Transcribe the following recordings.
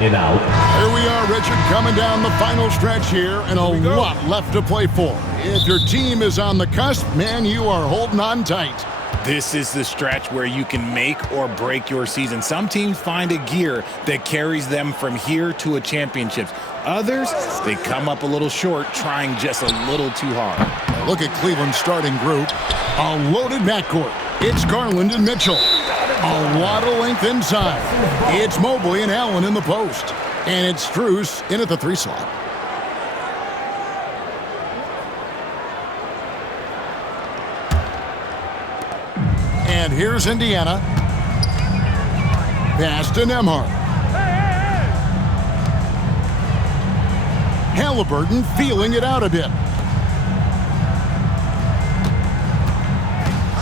and out. Here we are, Richard, coming down the final stretch here, and a lot left to play for. If your team is on the cusp, man, you are holding on tight. This is the stretch where you can make or break your season. Some teams find a gear that carries them from here to a championship. Others, they come up a little short, trying just a little too hard. Look at Cleveland's starting group. A loaded backcourt. It's Garland and Mitchell. A lot of length inside. It's Mobley and Allen in the post. And it's Strus in at the 3 slot. And here's Indiana. Pass to Nembhard. Halliburton feeling it out a bit.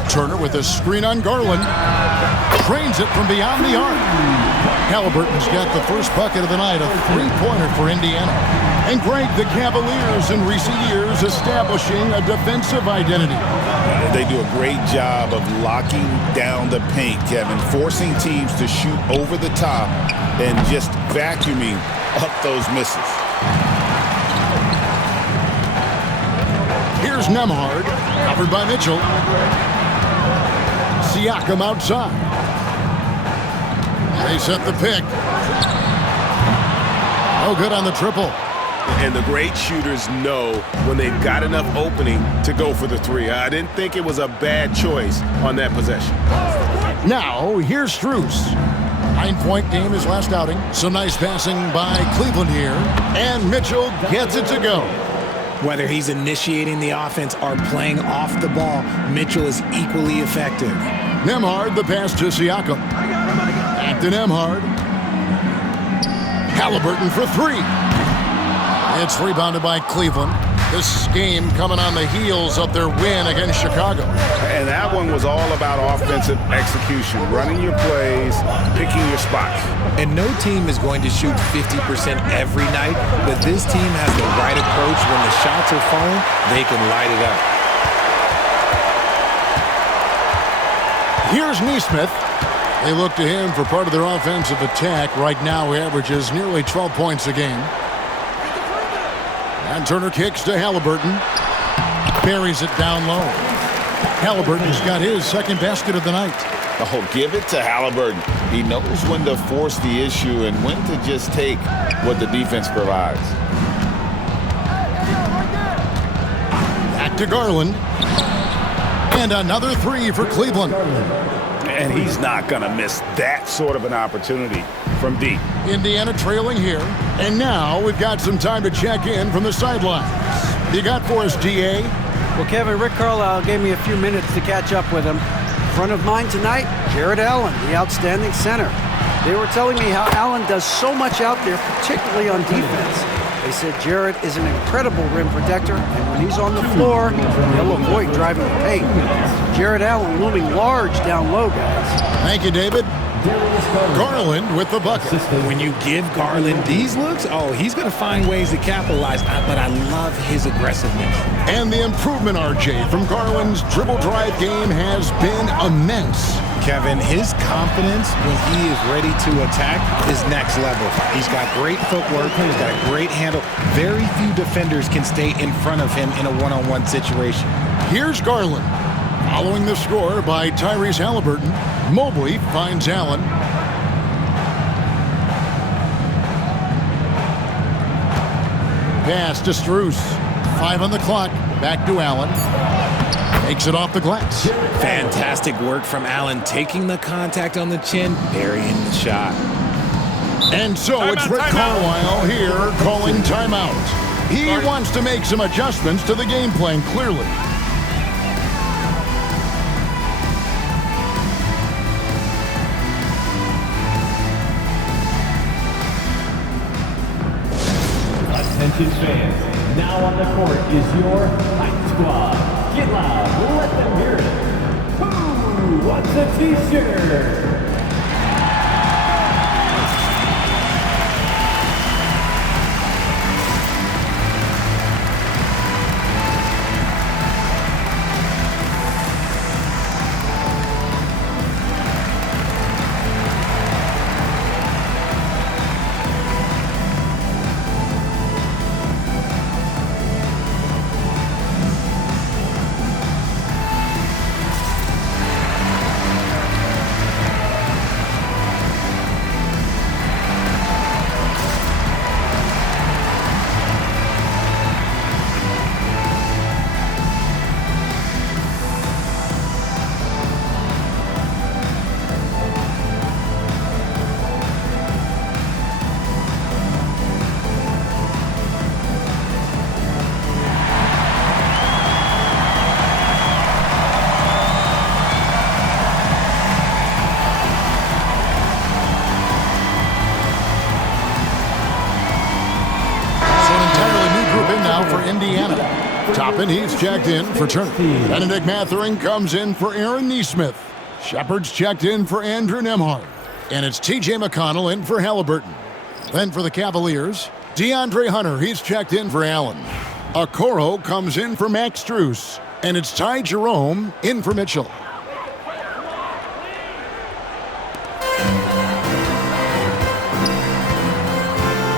Turner with a screen on Garland. Drains it from beyond the arc. Halliburton's got the first bucket of the night, a 3-pointer for Indiana. And Greg, the Cavaliers in recent years establishing a defensive identity. They do a great job of locking down the paint, Kevin, forcing teams to shoot over the top and just vacuuming up those misses. Here's Nembhard, covered by Mitchell. Siakam outside. They set the pick. No good on the triple. And the great shooters know when they've got enough opening to go for the 3. I didn't think it was a bad choice on that possession. Now, here's Strus. 9-point game his last outing. Some nice passing by Cleveland here. And Mitchell gets it to go. Whether he's initiating the offense or playing off the ball, Mitchell is equally effective. Nembhard, the pass to Siakam. Back to Nembhard. Halliburton for 3. It's rebounded by Cleveland. This game coming on the heels of their win against Chicago. And that one was all about offensive execution, running your plays, picking your spots. And no team is going to shoot 50% every night, but this team has the right approach. When the shots are falling, they can light it up. Here's Nesmith. They look to him for part of their offensive attack. Right now, he averages nearly 12 points a game. And Turner kicks to Halliburton. Buries it down low. Halliburton's got his second basket of the night. Oh, give it to Halliburton. He knows when to force the issue and when to just take what the defense provides. Back to Garland. And another 3 for Cleveland. And he's not going to miss that sort of an opportunity from deep. Indiana trailing here. And now we've got some time to check in from the sidelines. You got for us, DA? Well, Kevin, Rick Carlisle gave me a few minutes to catch up with him. Front of mind tonight, Jarrett Allen, the outstanding center. They were telling me how Allen does so much out there, particularly on defense. They said Jarrett is an incredible rim protector, and when he's on the floor, he'll avoid driving the paint. Jarrett Allen looming large down low, guys. Thank you, David. Garland with the bucket. When you give Garland these looks, oh, he's going to find ways to capitalize, but I love his aggressiveness. And the improvement, RJ, from Garland's dribble drive game has been immense. Kevin, his confidence when he is ready to attack is next level. He's got great footwork. He's got a great handle. Very few defenders can stay in front of him in a one-on-one situation. Here's Garland. Following the score by Tyrese Halliburton, Mobley finds Allen. Pass to Strus. 5 on the clock. Back to Allen. Makes it off the glass. Fantastic work from Allen, taking the contact on the chin, burying the shot. And so it's Rick Carlisle here calling timeout. He wants to make some adjustments to the game plan, clearly. Attention fans, now on the court is your Hype Squad. Get loud, let them hear it. Who wants a t-shirt? Indiana. Toppin, he's checked in for Turner. Benedict Mathurin comes in for Aaron Neesmith. Shepard's checked in for Andrew Nembhard. And it's T.J. McConnell in for Halliburton. Then for the Cavaliers, DeAndre Hunter, he's checked in for Allen. Okoro comes in for Max Strus. And it's Ty Jerome in for Mitchell.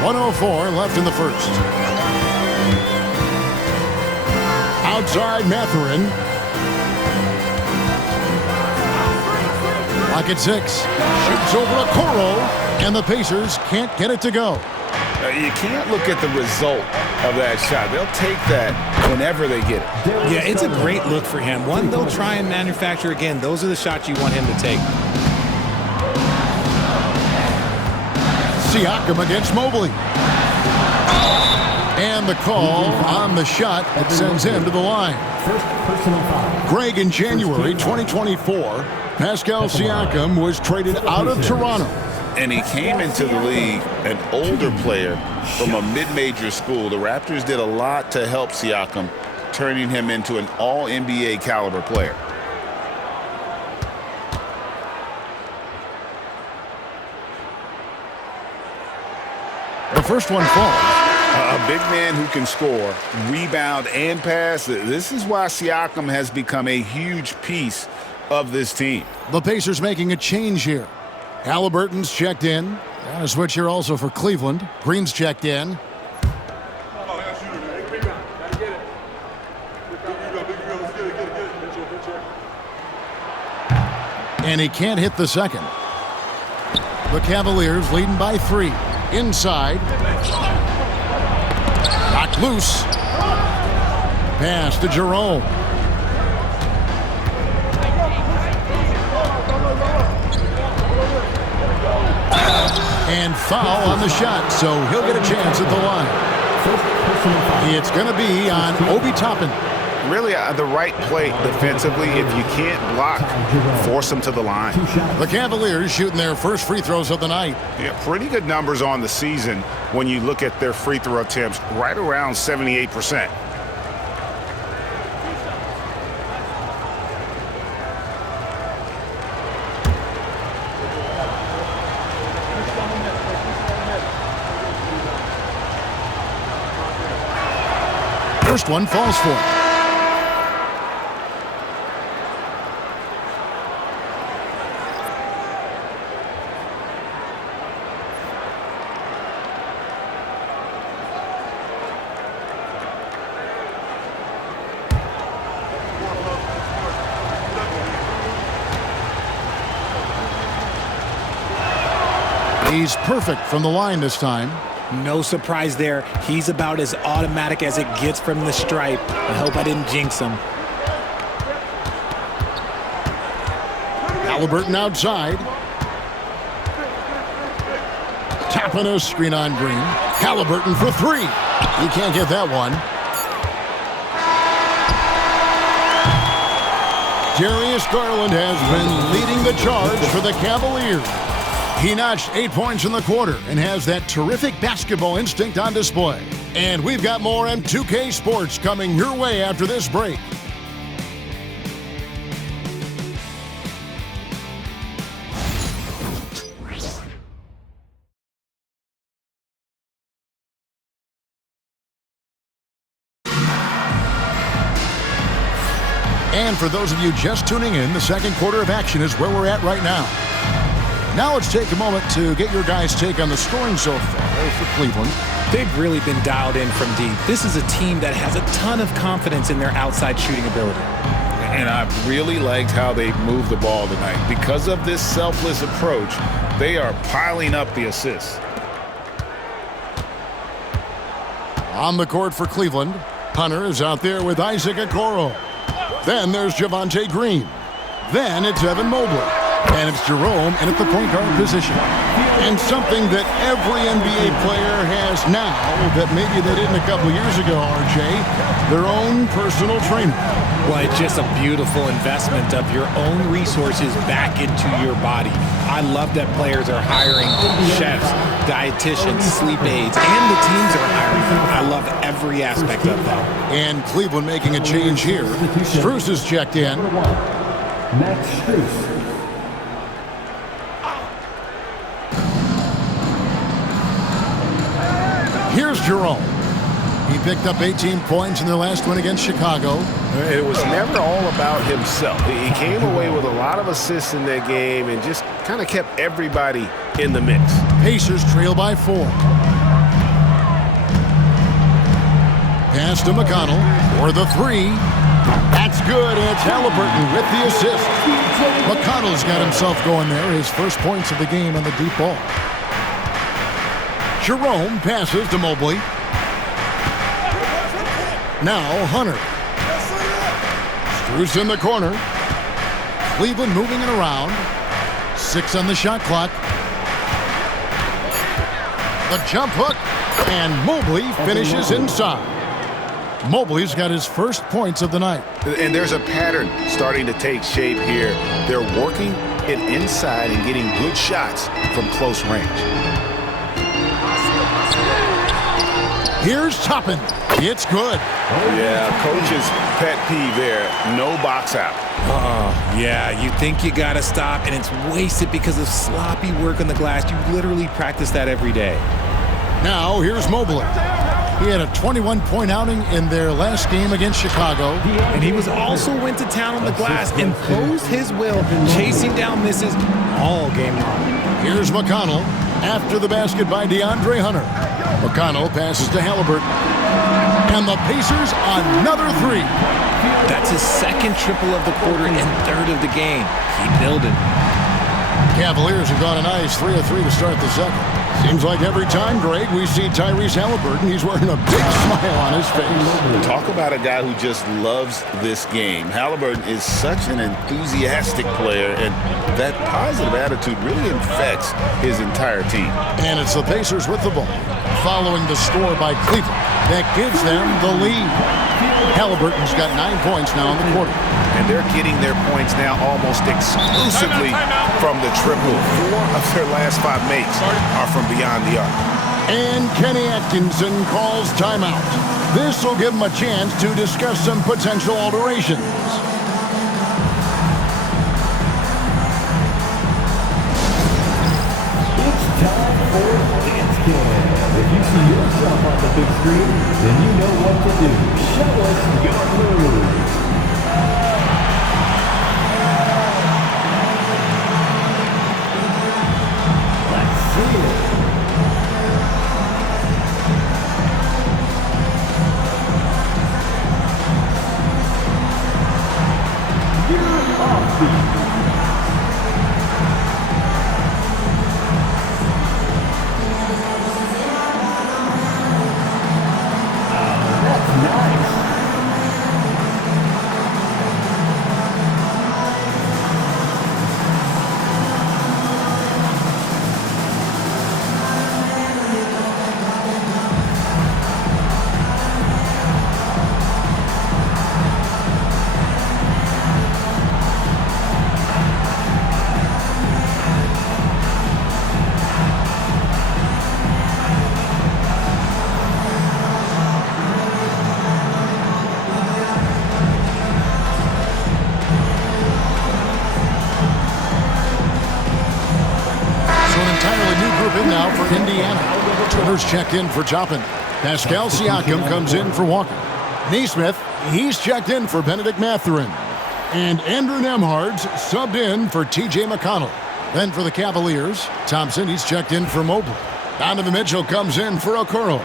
1:04 left in the first. Outside Mathurin. Lock at 6. Shoots over Okoro, and the Pacers can't get it to go. You can't look at the result of that shot. They'll take that whenever they get it. Yeah, it's a great look for him. One they'll try and manufacture again. Those are the shots you want him to take. Siakam against Mobley. And the call on the shot that sends him to the line. Greg, in January 2024, Pascal Siakam was traded out of Toronto. And he came into the league an older player from a mid-major school. The Raptors did a lot to help Siakam, turning him into an all-NBA caliber player. The first one falls. A big man who can score, rebound, and pass. This is why Siakam has become a huge piece of this team. The Pacers making a change here. Halliburton's checked in. And a switch here also for Cleveland. Green's checked in. And he can't hit the second. The Cavaliers leading by 3. Inside. Knocked loose. Pass to Jerome. And foul on the shot, so he'll get a chance at the line. It's going to be on Obi Toppin. Really the right play defensively. If you can't block, force them to the line. The Cavaliers shooting their first free throws of the night. Yeah, pretty good numbers on the season when you look at their free throw attempts, right around 78%. First one falls for him. He's perfect from the line this time. No surprise there. He's about as automatic as it gets from the stripe. I hope I didn't jinx him. Halliburton outside. Tapping a screen on Green. Halliburton for 3. He can't get that one. Darius Garland has been leading the charge for the Cavaliers. He notched 8 points in the quarter and has that terrific basketball instinct on display. And we've got more M2K Sports coming your way after this break. And for those of you just tuning in, the second quarter of action is where we're at right now. Now let's take a moment to get your guys' take on the scoring so far for Cleveland. They've really been dialed in from deep. This is a team that has a ton of confidence in their outside shooting ability. And I've really liked how they moved the ball tonight. Because of this selfless approach, they are piling up the assists. On the court for Cleveland, Hunter is out there with Isaac Okoro. Then there's Javonte Green. Then it's Evan Mobley. And it's Jerome in at the point guard position. And something that every NBA player has now that maybe they didn't a couple years ago, RJ, their own personal trainer. Well, it's just a beautiful investment of your own resources back into your body. I love that players are hiring chefs, dietitians, sleep aides, and the teams are hiring them. I love every aspect of that. And Cleveland making a change here. Strus is checked in. Max Strus. Here's Jerome. He picked up 18 points in their last win against Chicago. It was never all about himself. He came away with a lot of assists in that game and just kind of kept everybody in the mix. Pacers trail by 4. Pass to McConnell for the 3. That's good, and it's Halliburton with the assist. McConnell's got himself going there, his first points of the game on the deep ball. Jerome passes to Mobley. Now Hunter. Strus in the corner. Cleveland moving it around. 6 on the shot clock. The jump hook, and Mobley finishes inside. Mobley's got his first points of the night. And there's a pattern starting to take shape here. They're working it inside and getting good shots from close range. Here's Toppin. It's good. Yeah, coach's pet peeve there. No box out. Yeah, you think you got to stop, and it's wasted because of sloppy work on the glass. You literally practice that every day. Now, here's Mobley. He had a 21-point outing in their last game against Chicago. And he also went to town on the glass, imposed his will, chasing down misses all game long. Here's McConnell after the basket by DeAndre Hunter. McConnell passes to Halliburton. And the Pacers another 3. That's his second triple of the quarter and third of the game. Keep building. Cavaliers have gone a nice 3 of 3 to start the second. Seems like every time, Greg, we see Tyrese Halliburton, he's wearing a big smile on his face. Talk about a guy who just loves this game. Halliburton is such an enthusiastic player, and that positive attitude really infects his entire team. And it's the Pacers with the ball, following the score by Cleveland. That gives them the lead. Halliburton's got 9 points now in the quarter. And they're getting their points now almost exclusively from the triple. 4 of their last 5 makes are from beyond the arc. And Kenny Atkinson calls timeout. This will give him a chance to discuss some potential alterations. It's time for Dance Cam. If you see yourself on the big screen, then you know what to do. Show us your moves. Let's see it. You're offbeat. Now for Indiana. Turner's checked in for Toppin. Pascal Siakam comes in for Walker. Neesmith, he's checked in for Benedict Mathurin. And Andrew Nembhard's subbed in for T.J. McConnell. Then for the Cavaliers, Thompson, he's checked in for Mobley. Donovan Mitchell comes in for Okoro.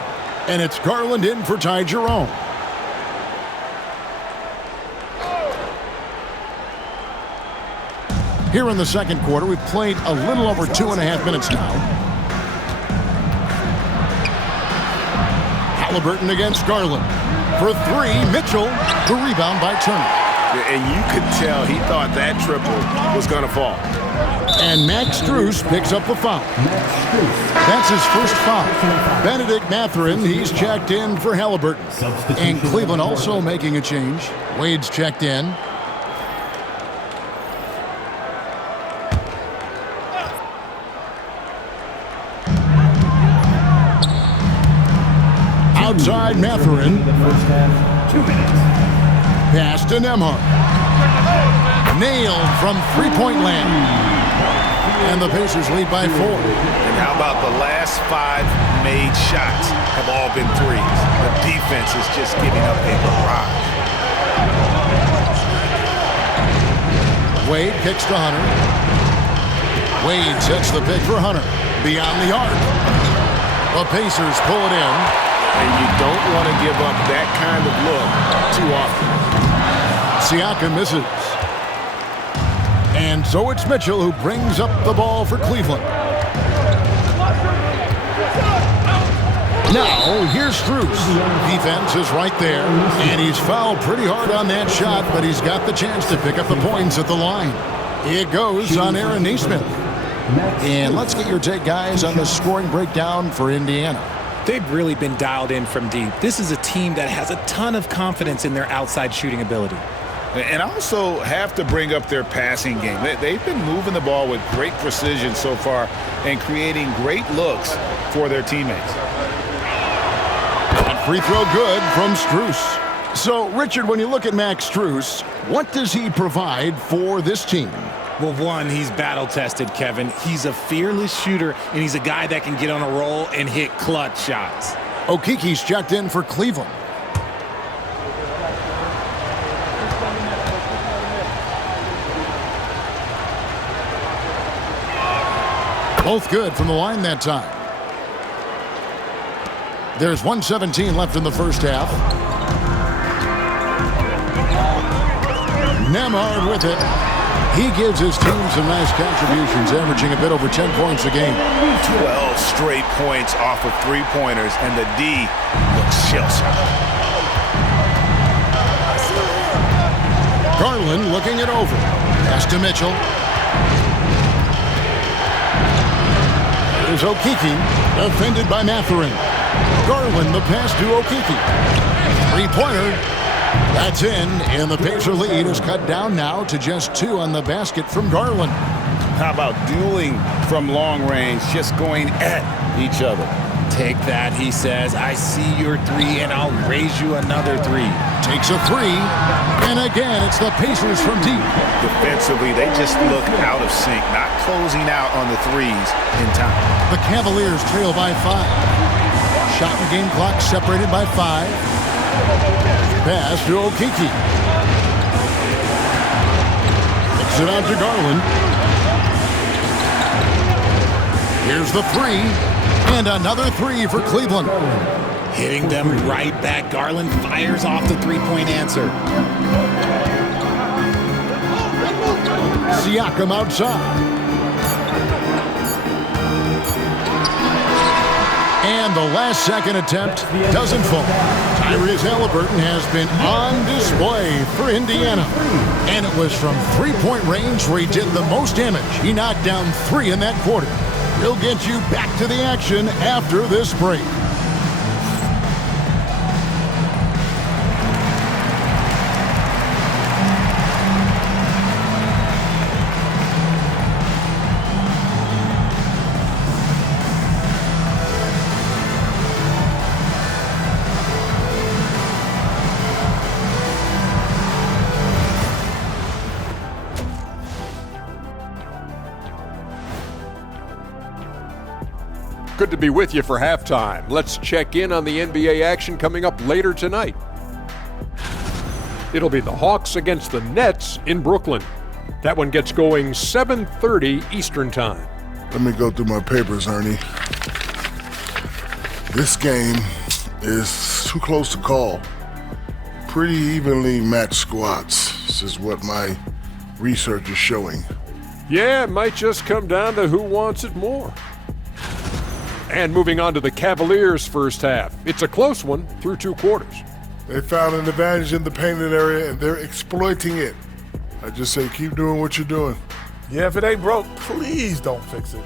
And it's Garland in for Ty Jerome. Here in the second quarter, we've played a little over 2.5 minutes now. Halliburton against Garland. For 3, Mitchell. The rebound by Turner. And you could tell he thought that triple was going to fall. And Max Strus picks up the foul. That's his first foul. Benedict Mathurin, he's checked in for Halliburton. And Cleveland also making a change. Wade's checked in. Outside Mathurin. First half, 2 minutes. Pass to Nembhard. Nailed from three-point land. And the Pacers lead by 4. And how about the last 5 made shots have all been threes? The defense is just giving up a barrage. Wade kicks to Hunter. Wade sets the pick for Hunter. Beyond the arc. The Pacers pull it in. And you don't want to give up that kind of look too often. Siakam misses. And so it's Mitchell who brings up the ball for Cleveland. Now, here's Strus. Defense is right there, and he's fouled pretty hard on that shot, but he's got the chance to pick up the points at the line. It goes on Aaron Nesmith. And let's get your take, guys, on the scoring breakdown for Indiana. They've really been dialed in from deep. This is a team that has a ton of confidence in their outside shooting ability. And also have to bring up their passing game. They've been moving the ball with great precision so far and creating great looks for their teammates. And free throw good from Strus. So, Richard, when you look at Max Strus, what does he provide for this team? Well, one, he's battle-tested, Kevin. He's a fearless shooter, and he's a guy that can get on a roll and hit clutch shots. Okiki's checked in for Cleveland. Both good from the line that time. There's 1:17 left in the first half. Nembhard with it. He gives his team some nice contributions, averaging a bit over 10 points a game. 12 straight points off of three-pointers, and the D looks shell-shocked. Garland looking it over. Pass to Mitchell. Here's Okiki, defended by Mathurin. Garland the pass to Okiki. Three-pointer. That's in, and the Pacer lead is cut down now to just 2 on the basket from Garland. How about dueling from long range, just going at each other? Take that, he says. I see your 3, and I'll raise you another 3. Takes a 3, and again, it's the Pacers from deep. Defensively, they just look out of sync, not closing out on the threes in time. The Cavaliers trail by 5. Shot and game clock separated by 5. Pass to Okiki. Kicks it out to Garland. Here's the 3, and another 3 for Cleveland. Hitting them right back. Garland fires off the three-point answer. Siakam outside. And the last second attempt doesn't fall. Tyrese Halliburton has been on display for Indiana. And it was from three-point range where he did the most damage. He knocked down 3 in that quarter. We'll get you back to the action after this break. Good to be with you for halftime. Let's check in on the NBA action coming up later tonight. It'll be the Hawks against the Nets in Brooklyn. That one gets going 7:30 Eastern Time. Let me go through my papers, Ernie. This game is too close to call. Pretty evenly matched squads. This is what my research is showing. Yeah, it might just come down to who wants it more. And moving on to the Cavaliers' first half. It's a close one through 2 quarters. They found an advantage in the painted area, and they're exploiting it. I just say keep doing what you're doing. Yeah, if it ain't broke, please don't fix it.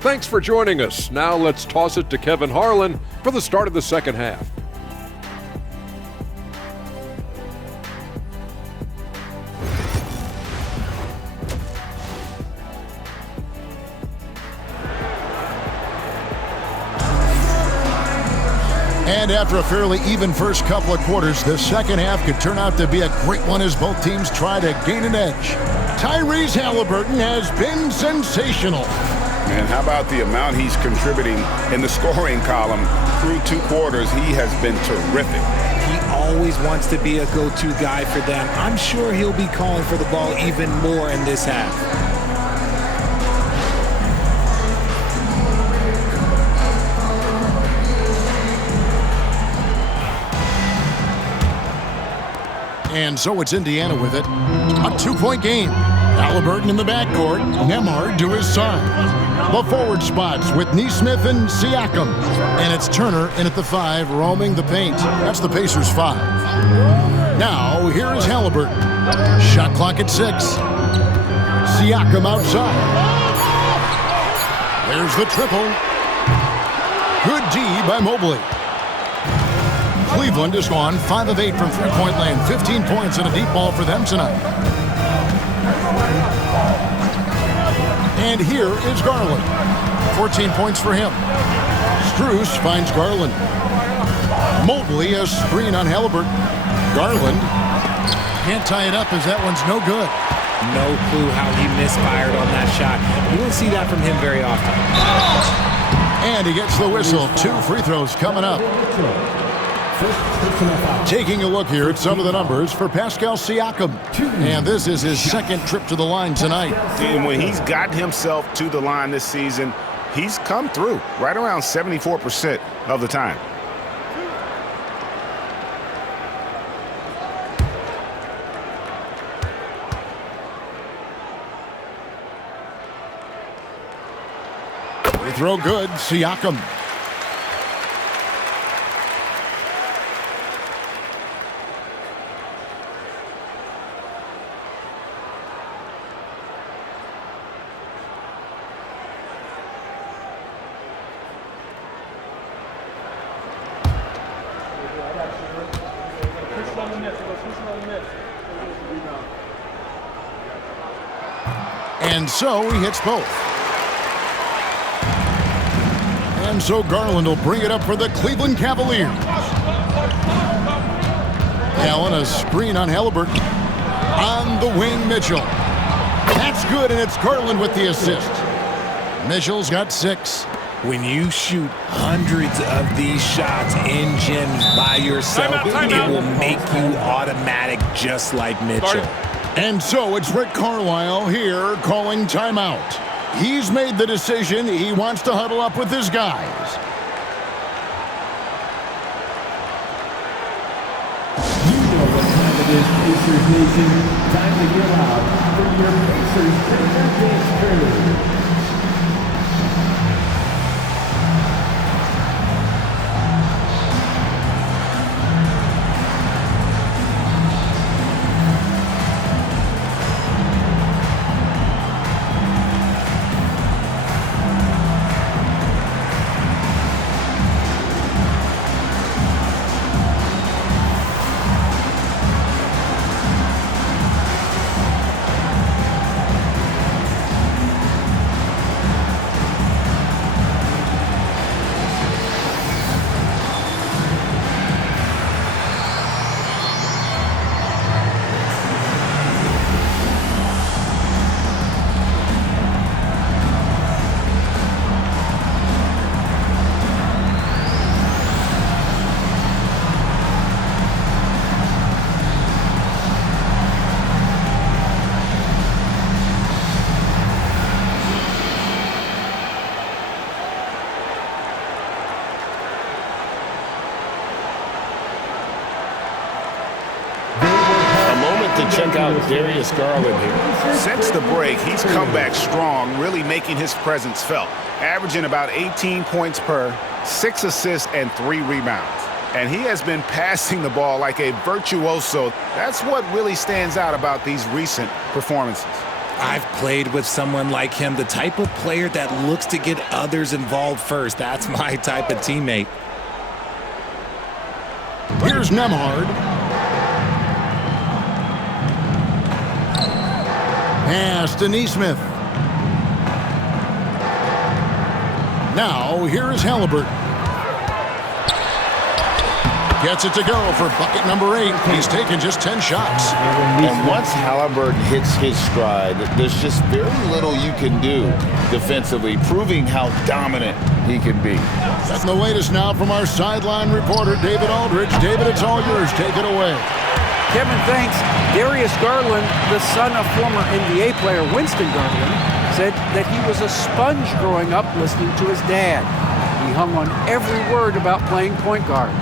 Thanks for joining us. Now let's toss it to Kevin Harlan for the start of the second half. And after a fairly even first couple of quarters, the second half could turn out to be a great one as both teams try to gain an edge. Tyrese Halliburton has been sensational. And how about the amount he's contributing in the scoring column through 2 quarters? He has been terrific. He always wants to be a go-to guy for them. I'm sure he'll be calling for the ball even more in this half. And so it's Indiana with it. A 2-point game. Halliburton in the backcourt. Nembhard to his side. The forward spots with Nesmith and Siakam. And it's Turner in at the 5, roaming the paint. That's the Pacers' 5. Now, here is Halliburton. Shot clock at 6. Siakam outside. There's the triple. Good D by Mobley. Cleveland has gone 5 of 8 from three-point land. 15 points and a deep ball for them tonight. And here is Garland. 14 points for him. Strus finds Garland. Mobley a screen on Halliburton. Garland can't tie it up as that one's no good. No clue how he misfired on that shot. You don't see that from him very often. And he gets the whistle. 2 free throws coming up. Taking a look here at some of the numbers for Pascal Siakam. And this is his second trip to the line tonight. And when he's gotten himself to the line this season, he's come through right around 74% of the time. Free throw good. Siakam. And so he hits both. And so Garland will bring it up for the Cleveland Cavaliers. Allen, a screen on Halliburton. On the wing, Mitchell. That's good, and it's Garland with the assist. Mitchell's got 6. When you shoot hundreds of these shots in gyms by yourself, it will make you automatic just like Mitchell. And so it's Rick Carlisle here calling timeout. He's made the decision. He wants to huddle up with his guys. You know what time it is, Pacers Nation. Time to get out for your Pacers Dinner Dance Crew. Check out Darius Garland here. Since the break, he's come back strong, really making his presence felt, averaging about 18 points per, 6 assists, and 3 rebounds. and he has been passing the ball like a virtuoso. That's what really stands out about these recent performances. I've played with someone like him, the type of player that looks to get others involved first. That's my type of teammate. Here's Nemhard. Pass to Neesmith. Now, here is Halliburton. Gets it to go for bucket number 8. He's taken just 10 shots. And once Halliburton hits his stride, there's just very little you can do defensively, proving how dominant he can be. That's the latest now from our sideline reporter, David Aldridge. David, it's all yours. Take it away. Kevin, thanks. Darius Garland, the son of former NBA player Winston Garland, said that he was a sponge growing up listening to his dad. He hung on every word about playing point guard.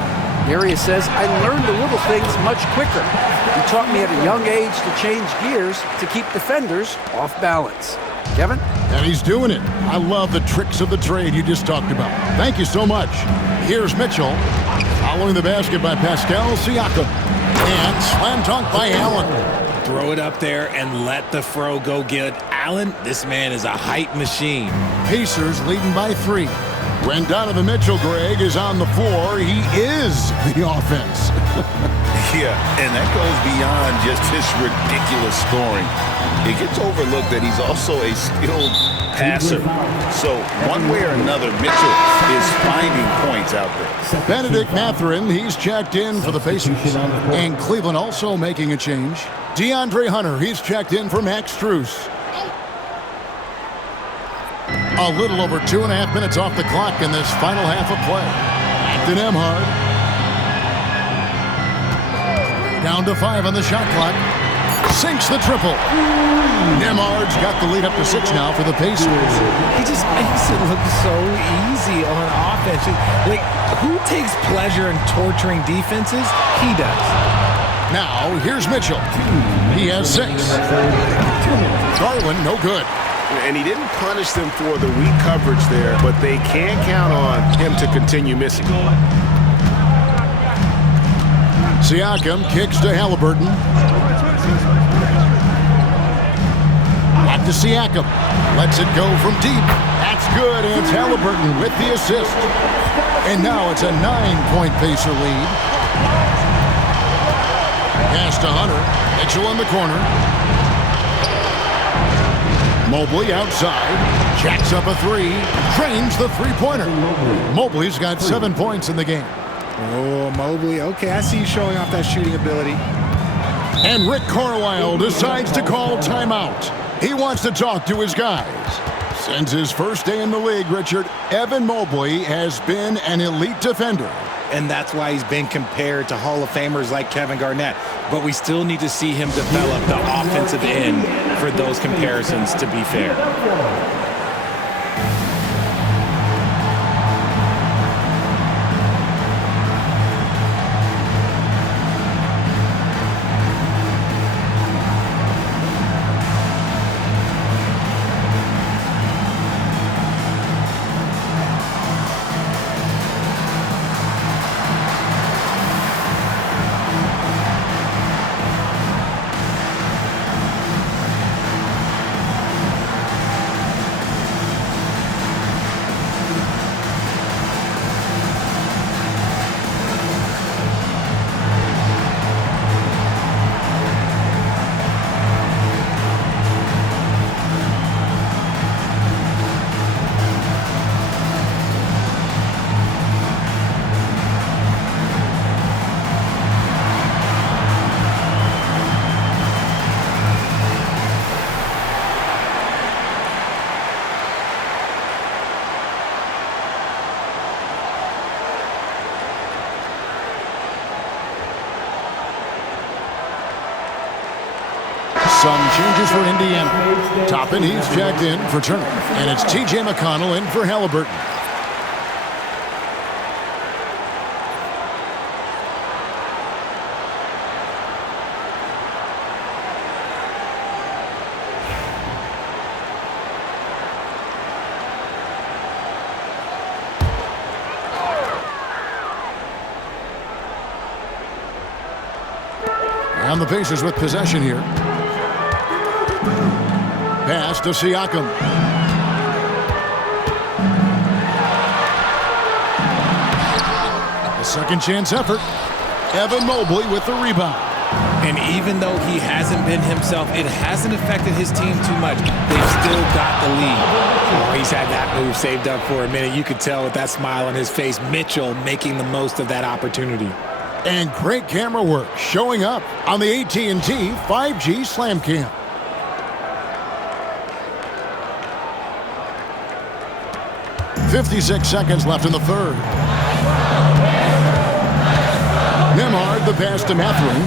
Darius says, I learned the little things much quicker. He taught me at a young age to change gears to keep defenders off balance. Kevin? And he's doing it. I love the tricks of the trade you just talked about. Thank you so much. Here's Mitchell. Following the basket by Pascal Siakam. And slam dunk by Allen. Throw it up there and let the throw go get Allen. This man is a height machine. Pacers leading by 3. When Donovan Mitchell, Greg, is on the floor, he is the offense. Yeah, and that goes beyond just his ridiculous scoring. It gets overlooked that he's also a skilled passer. So one way or another, Mitchell is finding points out there. Benedict Mathurin, he's checked in for the Pacers. And Cleveland also making a change. DeAndre Hunter, he's checked in for Max Strus. A little over 2.5 minutes off the clock in this final half of play. Back to Nemhard. Down to 5 on the shot clock. Sinks the triple. Nemhard's got the lead up to 6 now for the Pacers. He just makes it look so easy on offense. Like, who takes pleasure in torturing defenses? He does. Now, here's Mitchell. He has 6. Garland, no good. And he didn't punish them for the weak coverage there, but they can count on him to continue missing. Siakam kicks to Halliburton. Back to Siakam. Lets it go from deep. That's good, and it's Halliburton with the assist. And now it's a 9-point Pacer lead. Pass to Hunter. Mitchell in the corner. Mobley outside, jacks up a 3, drains the 3-pointer. Mobley's got 7 points in the game. Oh, Mobley. Okay, I see you showing off that shooting ability. And Rick Carlisle decides to call timeout. He wants to talk to his guys. Since his first day in the league, Richard, Evan Mobley has been an elite defender. And that's why he's been compared to Hall of Famers like Kevin Garnett. But we still need to see him develop the offensive end for those comparisons to be fair. Some changes for Indiana. Toppin, he's checked in for Turner. And it's T.J. McConnell in for Halliburton. And the Pacers with possession here. Pass to Siakam. A second chance effort. Evan Mobley with the rebound. And even though he hasn't been himself, it hasn't affected his team too much. They've still got the lead. Oh, he's had that move saved up for a minute. You could tell with that smile on his face, Mitchell making the most of that opportunity. And great camera work showing up on the AT&T 5G Slam Cam. .56 seconds left in the third. Nemhard the pass to Mathurin.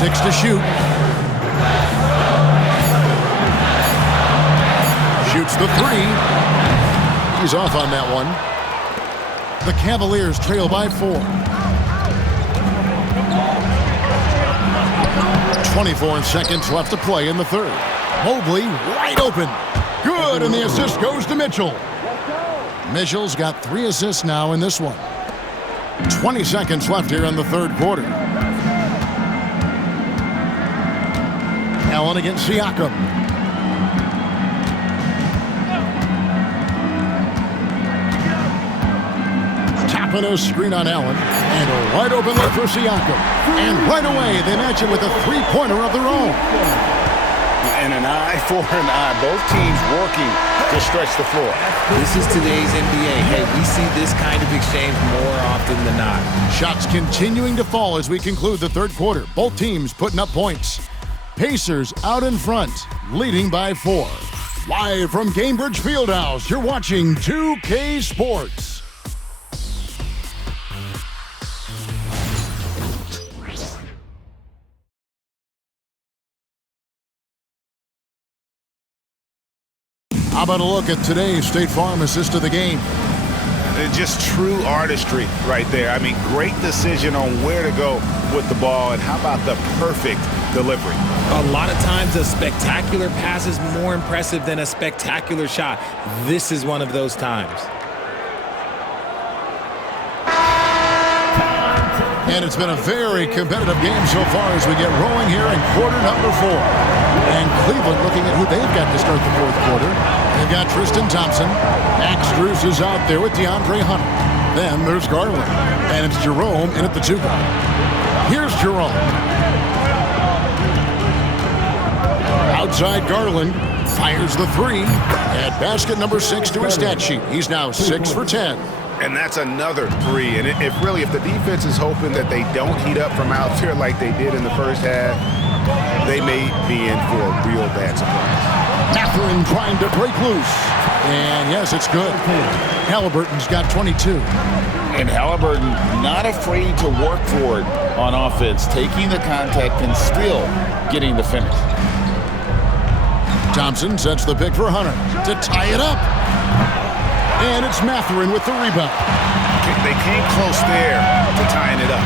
Six to shoot. Shoots the three. He's off on that one. The Cavaliers trail by 4. 24 seconds left to play in the third. Mobley wide open. Good, and the assist goes to Mitchell. Mitchell's got 3 assists now in this one. 20 seconds left here in the third quarter. Allen against Siakam. Tapping a screen on Allen. And a wide open look for Siakam. And right away, they match it with a three-pointer of their own. And an eye for an eye. Both teams working to stretch the floor. This is today's NBA. Hey, we see this kind of exchange more often than not. Shots continuing to fall as we conclude the third quarter. Both teams putting up points. Pacers out in front, leading by 4. Live from Cambridge Fieldhouse, you're watching 2K Sports. How about a look at today's State Farm assist of the game? Just true artistry right there. I mean, great decision on where to go with the ball, and how about the perfect delivery? A lot of times a spectacular pass is more impressive than a spectacular shot. This is one of those times. And it's been a very competitive game so far as we get rolling here in quarter number 4. And Cleveland looking at who they've got to start the fourth quarter. They've got Tristan Thompson. Max Strus is out there with DeAndre Hunter. Then there's Garland. And it's Jerome in at the 2 guard. Here's Jerome. Outside Garland. Fires the 3. At basket number 6 to his stat sheet. He's now 6 for 10. And that's another 3. And if the defense is hoping that they don't heat up from out there like they did in the first half, they may be in for a real bad surprise. Mathurin trying to break loose. And yes, it's good. Halliburton's got 22. And Halliburton not afraid to work for it on offense, taking the contact and still getting the finish. Thompson sets the pick for Hunter to tie it up. And it's Mathurin with the rebound. They came close there to tying it up.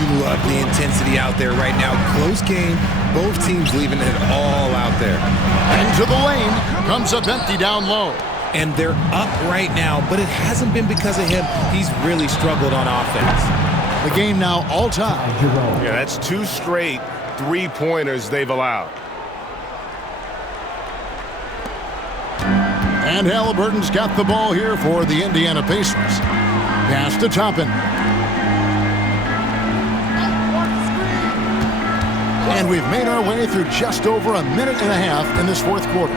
You love the intensity out there right now. Close game, both teams leaving it all out there. Into the lane, comes up empty down low. And they're up right now, but it hasn't been because of him. He's really struggled on offense. The game now all tied. Yeah, that's 2 straight 3-pointers they've allowed. And Halliburton's got the ball here for the Indiana Pacers. Pass to Toppin. And we've made our way through just over a minute and a half in this fourth quarter.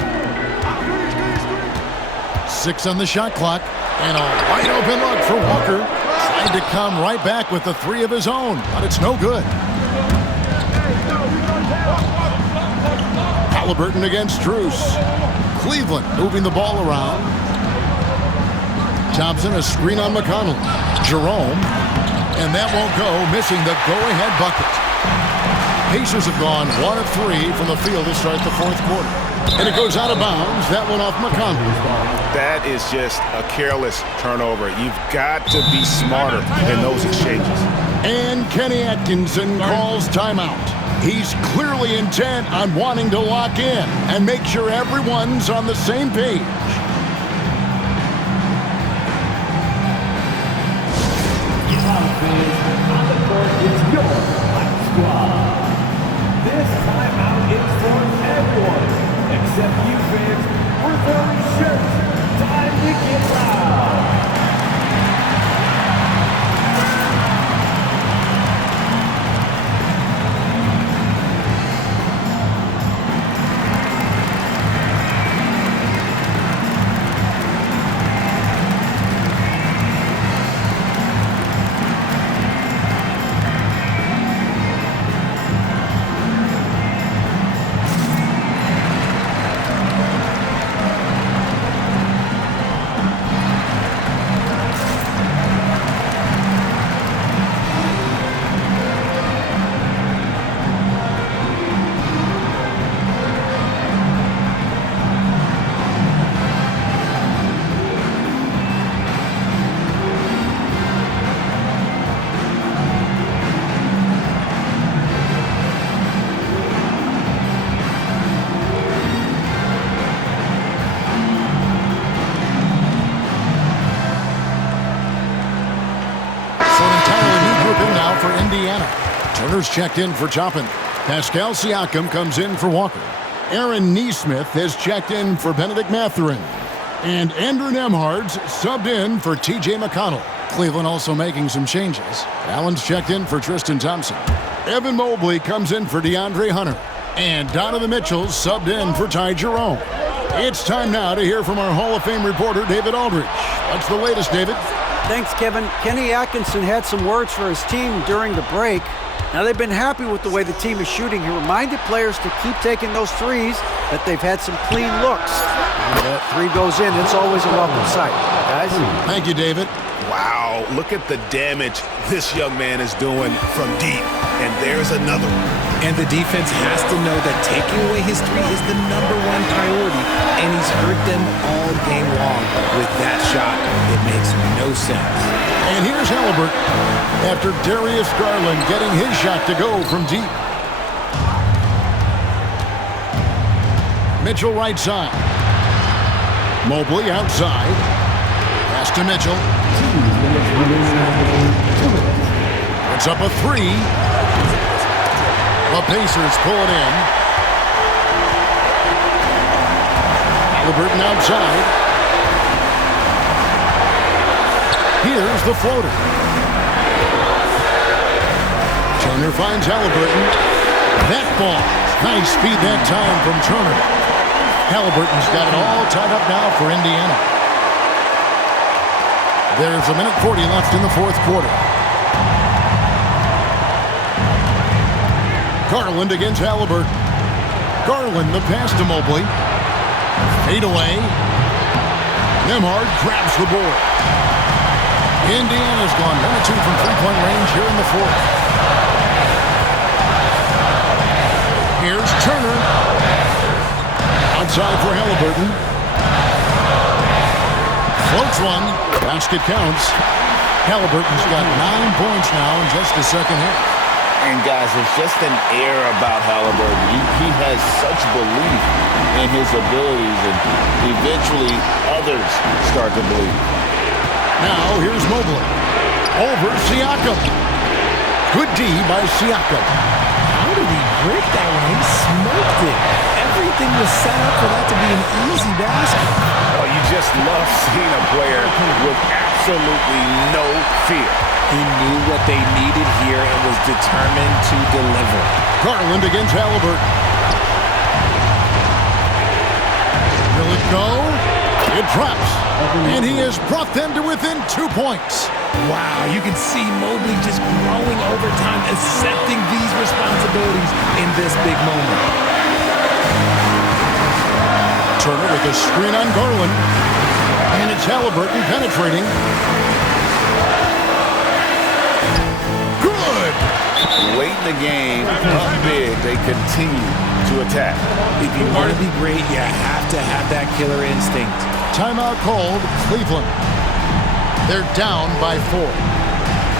6 on the shot clock. And a wide open look for Walker. Tried to come right back with the 3 of his own, but it's no good. Halliburton against Strus. Cleveland moving the ball around. Thompson, a screen on McConnell. Jerome. And that won't go, missing the go-ahead bucket. Pacers have gone 1 of 3 from the field to start the fourth quarter. And it goes out of bounds. That one off McConnell. That is just a careless turnover. You've got to be smarter in those exchanges. And Kenny Atkinson calls timeout. He's clearly intent on wanting to lock in and make sure everyone's on the same page. Timeout fans, on the court is your Fight Squad. This timeout is for everyone, except you fans. We're throwing shirts. Time to get loud. For Indiana. Turner's checked in for Toppin. Pascal Siakam comes in for Walker. Aaron Nesmith has checked in for Benedict Mathurin. And Andrew Nembhard's subbed in for T.J. McConnell. Cleveland also making some changes. Allen's checked in for Tristan Thompson. Evan Mobley comes in for DeAndre Hunter. And Donovan Mitchell's subbed in for Ty Jerome. It's time now to hear from our Hall of Fame reporter, David Aldridge. What's the latest, David? Thanks, Kevin. Kenny Atkinson had some words for his team during the break. Now, they've been happy with the way the team is shooting. He reminded players to keep taking those threes, that they've had some clean looks. When that three goes in, it's always a welcome sight. Guys? Thank you, David. Wow, look at the damage this young man is doing from deep. And there's another one. And the defense has to know that taking away his three is the #1 priority, and he's hurt them all game long with that shot. It makes no sense. And here's Halliburton after Darius Garland getting his shot to go from deep. Mitchell right side. Mobley outside. Pass to Mitchell. Puts up a three. The Pacers pull it in. Halliburton outside. Here's the floater. Turner finds Halliburton. That ball. Nice speed that time from Turner. Halliburton's got it all tied up now for Indiana. There's 1:40 left in the fourth quarter. Garland against Halliburton. Garland, the pass to Mobley. Fade away. Nembhard grabs the board. Indiana's gone 1 of 2 from three-point range here in the fourth. Here's Turner. Outside for Halliburton. Floats one. Basket counts. Halliburton's got 9 points now in just the second half. And guys, there's just an air about Halliburton. He has such belief in his abilities, and eventually others start to believe. Now here's Mobley. Over Siakam. Good D by Siakam. How did he break that one? He smoked it. Everything was set up for that to be an easy basket. Oh, you just love seeing a player with absolutely no fear. He knew what they needed here and was determined to deliver. Garland against Halliburton. Will it go? It drops. And he has brought them to within 2 points. Wow, you can see Mobley just growing over time, accepting these responsibilities in this big moment. Turner with a screen on Garland. And it's Halliburton penetrating. Good! Late in the game, up big, they continue to attack. If you want to be great, you have to have that killer instinct. Timeout called Cleveland. They're down by 4.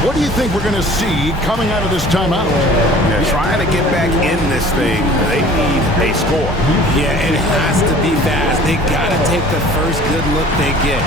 What do you think we're going to see coming out of this timeout? They're trying to get back in this thing. They need a score. Yeah, it has to be fast. They got to take the first good look they get.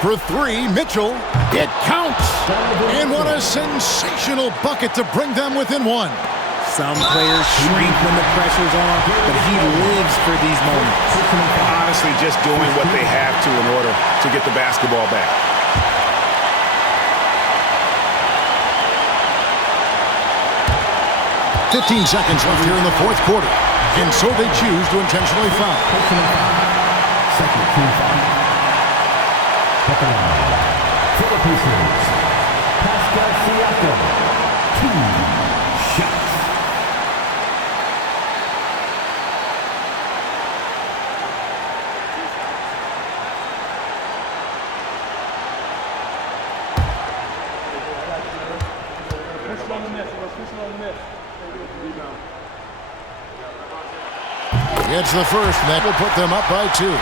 For three, Mitchell. It counts. And what a sensational bucket to bring them within one. Some players shrink when the pressure's on, but he lives for these moments. Honestly, just doing what they have to in order to get the basketball back. "15 seconds left here in the fourth quarter, and so they choose to intentionally foul. Second team foul. Second round. For the Pacers, Pascal Siakam. 2 shots. It's the first, and that will put them up by 2.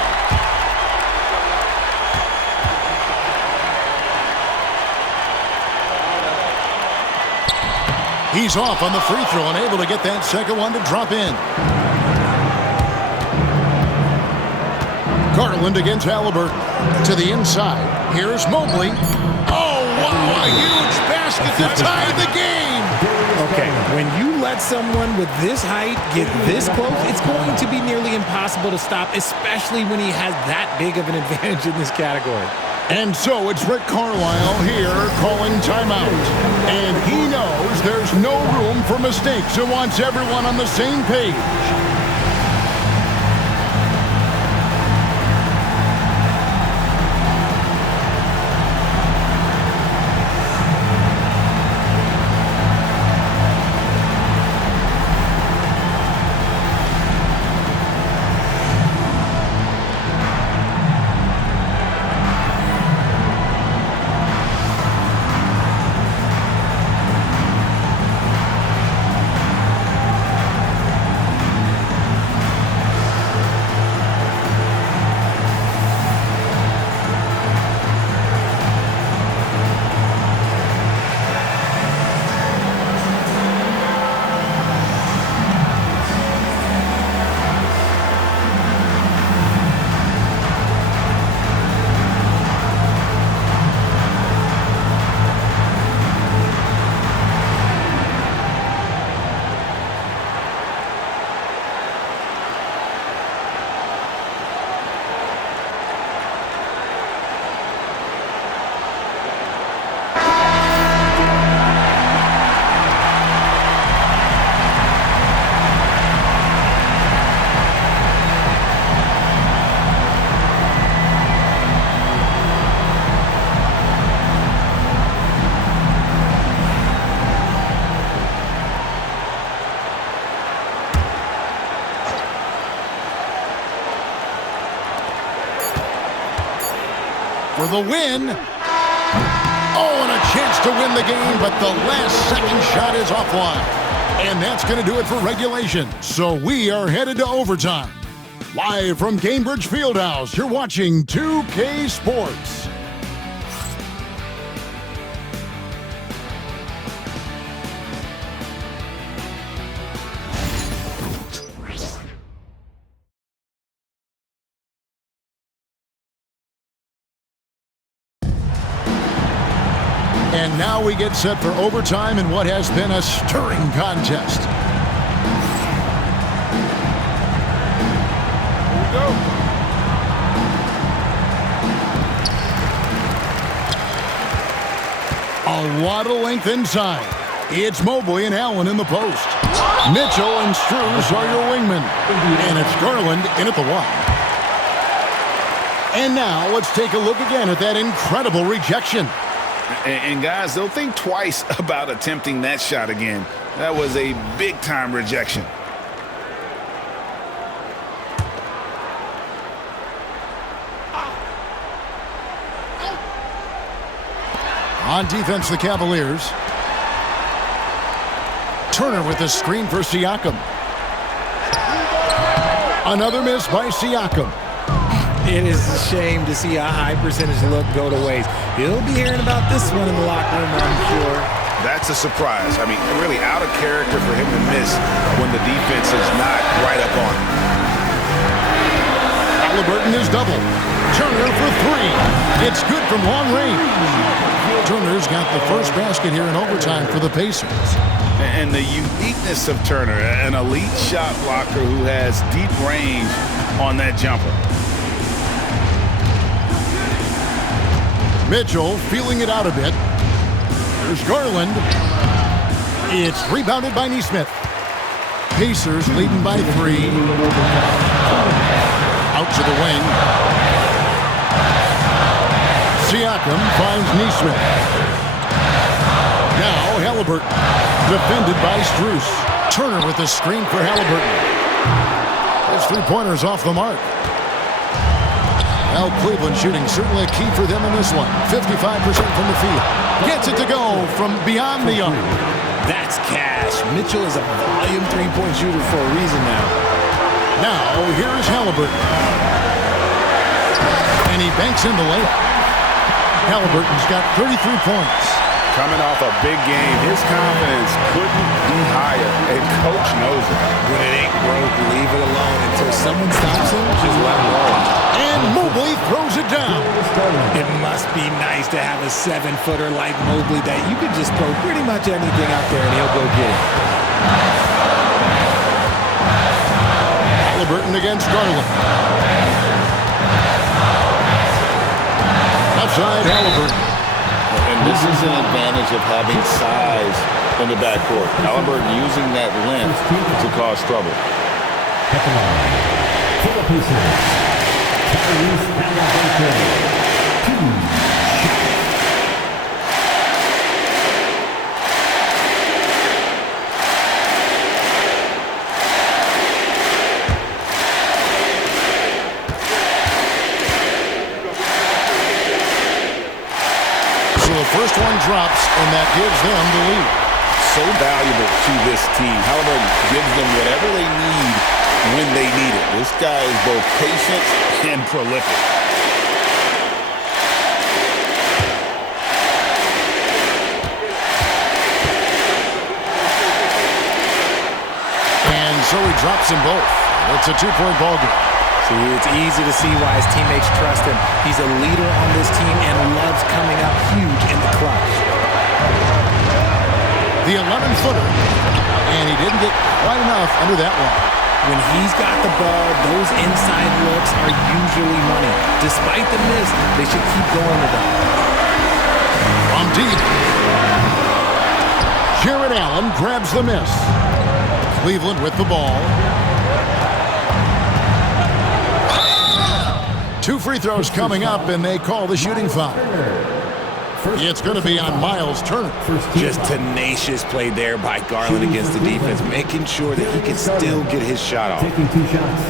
He's off on the free throw and able to get that second one to drop in. Garland against Halliburton. To the inside. Here's Mobley. Oh, wow, a huge basket to tie the game. Okay, when you let someone with this height get this close, it's going to be nearly impossible to stop, especially when he has that big of an advantage in this category. And so it's Rick Carlisle here calling timeout. And he knows there's no room for mistakes and wants everyone on the same page. For the win. Oh, and a chance to win the game, but the last second shot is offline. And that's going to do it for regulation. So we are headed to overtime. Live from Cambridge Fieldhouse, you're watching 2K Sports. And now we get set for overtime in what has been a stirring contest. Here we go. A lot of length inside. It's Mobley and Allen in the post. Mitchell and Strus are your wingmen. And it's Garland in at the one. And now let's take a look again at that incredible rejection. And guys, they'll think twice about attempting that shot again. That was a big-time rejection. On defense, the Cavaliers. Turner with the screen for Siakam. Another miss by Siakam. It is a shame to see a high percentage look go to waste. He'll be hearing about this one in the locker room, I'm sure. That's a surprise. I mean, really out of character for him to miss when the defense is not right up on him. Halliburton is double. Turner for three. It's good from long range. Turner's got the first basket here in overtime for the Pacers. And the uniqueness of Turner, an elite shot blocker who has deep range on that jumper. Mitchell feeling it out a bit. There's Garland. It's rebounded by Nesmith. Pacers leading by three. Out to the wing. Siakam finds Nesmith. Now Halliburton. Defended by Strus. Turner with the screen for Halliburton. His three-pointers off the mark. Well, Cleveland shooting certainly a key for them in this one. 55% from the field. Gets it to go from beyond the arc. That's cash. Mitchell is a volume three-point shooter for a reason now. Now, here's Halliburton. And he banks in the layup. Halliburton's got 33 points. Coming off a big game, his confidence couldn't be higher, and Coach knows it. When it ain't broke, leave it alone. Until someone stops him, just let him roll. And Mobley throws it down. It must be nice to have a 7-footer like Mobley that you can just throw pretty much anything out there and he'll go get it. Halliburton against Garland. Outside Halliburton. And this is an advantage of having size in the backcourt. Halliburton using that length to cause trouble. For the Pacers, Caviars Vs Pacers. First one drops, and that gives them the lead. So valuable to this team. Halliburton gives them whatever they need when they need it. This guy is both patient and prolific. And so he drops them both. It's a two-point ball game. See, it's easy to see why his teammates trust him. He's a leader on this team and loves coming up huge in the clutch. The 11-footer, and he didn't get quite enough under that one. When he's got the ball, those inside looks are usually money. Despite the miss, they should keep going with them. From deep. Jared Allen grabs the miss. Cleveland with the ball. 2 free throws coming up, and they call the shooting foul. It's going to be on Miles Turner. Just tenacious play there by Garland against the defense, making sure that he can still get his shot off. Taking 2 shots.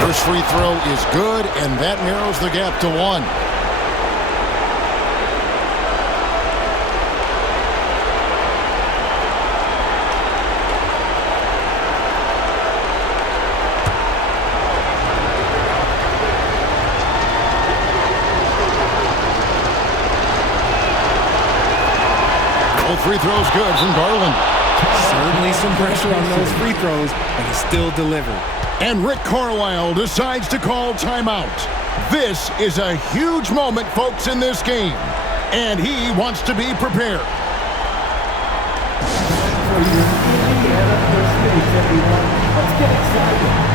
First free throw is good, and that narrows the gap to 1. Both free throws good from Garland. Certainly some pressure on those free throws, but he still delivered. And Rick Carlisle decides to call timeout. This is a huge moment, folks, in this game. And he wants to be prepared. For your Indiana first base, everyone. Let's get excited.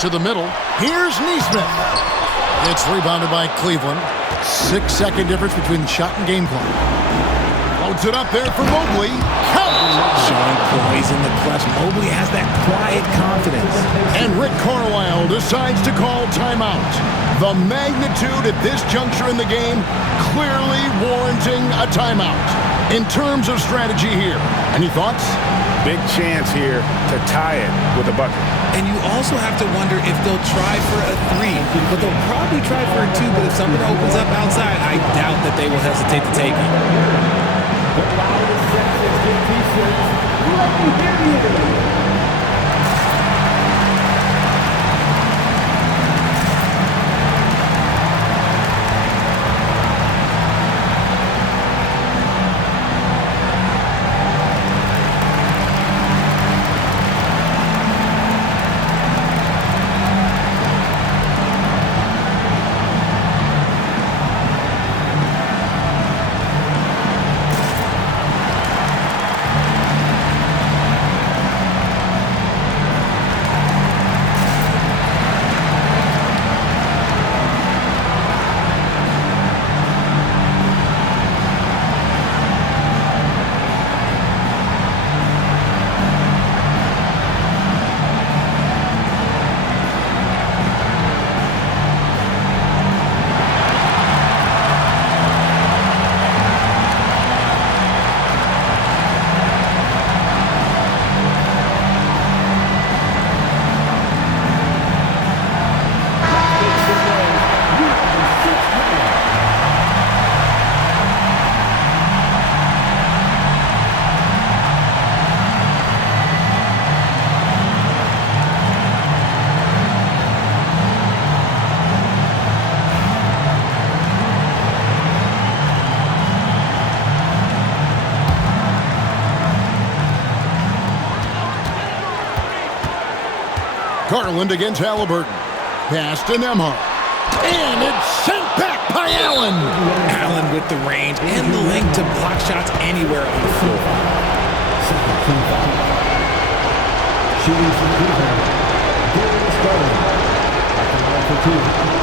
to the middle. Here's Neesmith. It's rebounded by Cleveland. 6-second difference between the shot and game clock. Loads it up there for Mobley. Count! Showing poise in the clutch. Mobley has that quiet confidence. And Rick Carlisle decides to call timeout. The magnitude at this juncture in the game clearly warranting a timeout. In terms of strategy here, any thoughts? Big chance here to tie it with a bucket. And you also have to wonder if they'll try for a 3, but they'll probably try for a 2, but if something opens up outside, I doubt that they will hesitate to take it. The loudest Texas get T-shirts. Let me hear you. Garland against Halliburton. Pass to Nembhard. And it's sent back by Allen. Allen with the range and the length to block shots anywhere on the floor. Shooting from Cleveland. Caviars Garland. At the line for 2.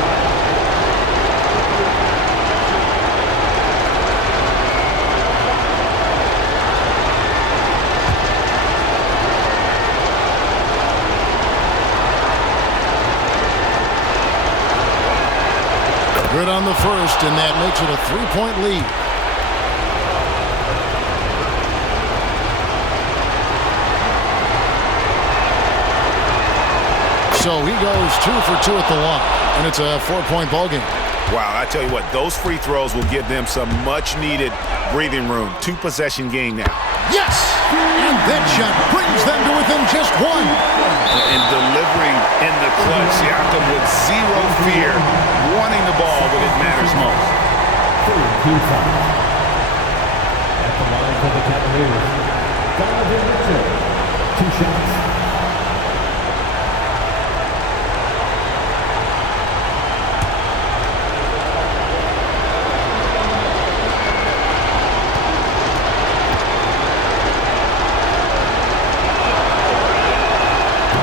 Good on the first, and that makes it a 3-point lead. So he goes 2 for 2 at the line, and it's a 4-point ball game. Wow, I tell you what, those free throws will give them some much-needed breathing room. 2-possession game now. Yes! And that shot brings them to within just 1. And delivering in the clutch, Siakam with zero fear, wanting the ball when it matters most. At the line for the Cavaliers. Donovan Mitchell. 2 shots.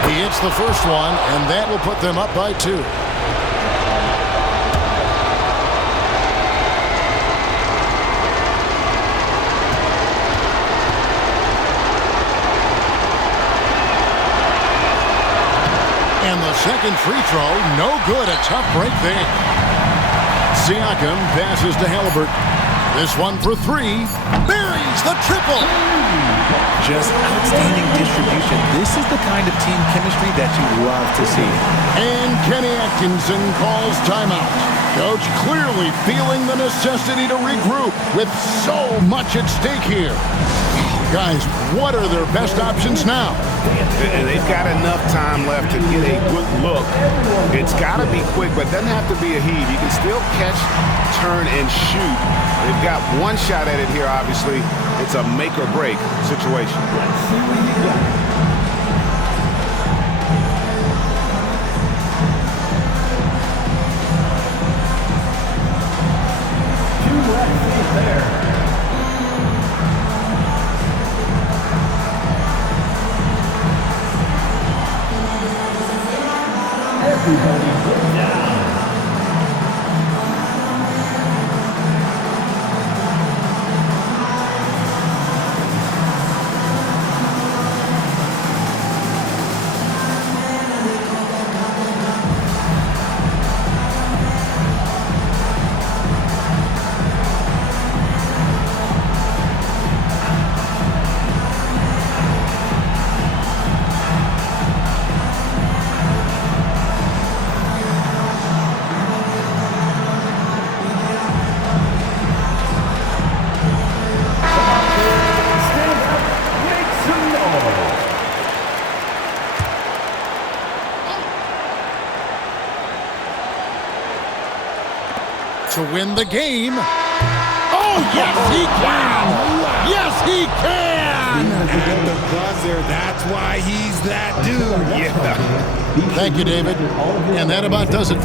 He hits the first one, and that will put them up by 2. And the second free throw, no good. A tough break there. Siakam passes to Halliburton. This one for 3. Buries the triple. Just outstanding distribution. This is the kind of team chemistry that you love to see. And Kenny Atkinson calls timeout. Coach clearly feeling the necessity to regroup with so much at stake here. Guys, what are their best options now? They've got enough time left to get a good look. It's got to be quick, but it doesn't have to be a heave. You can still catch, turn, and shoot. They've got one shot at it here, obviously. It's a make-or-break situation. Let's see what you got. There. win the game. Oh, yes, he can! Yes, he can! At the buzzer, that's why he's that dude. Yeah. Thank you, David. And that about does it.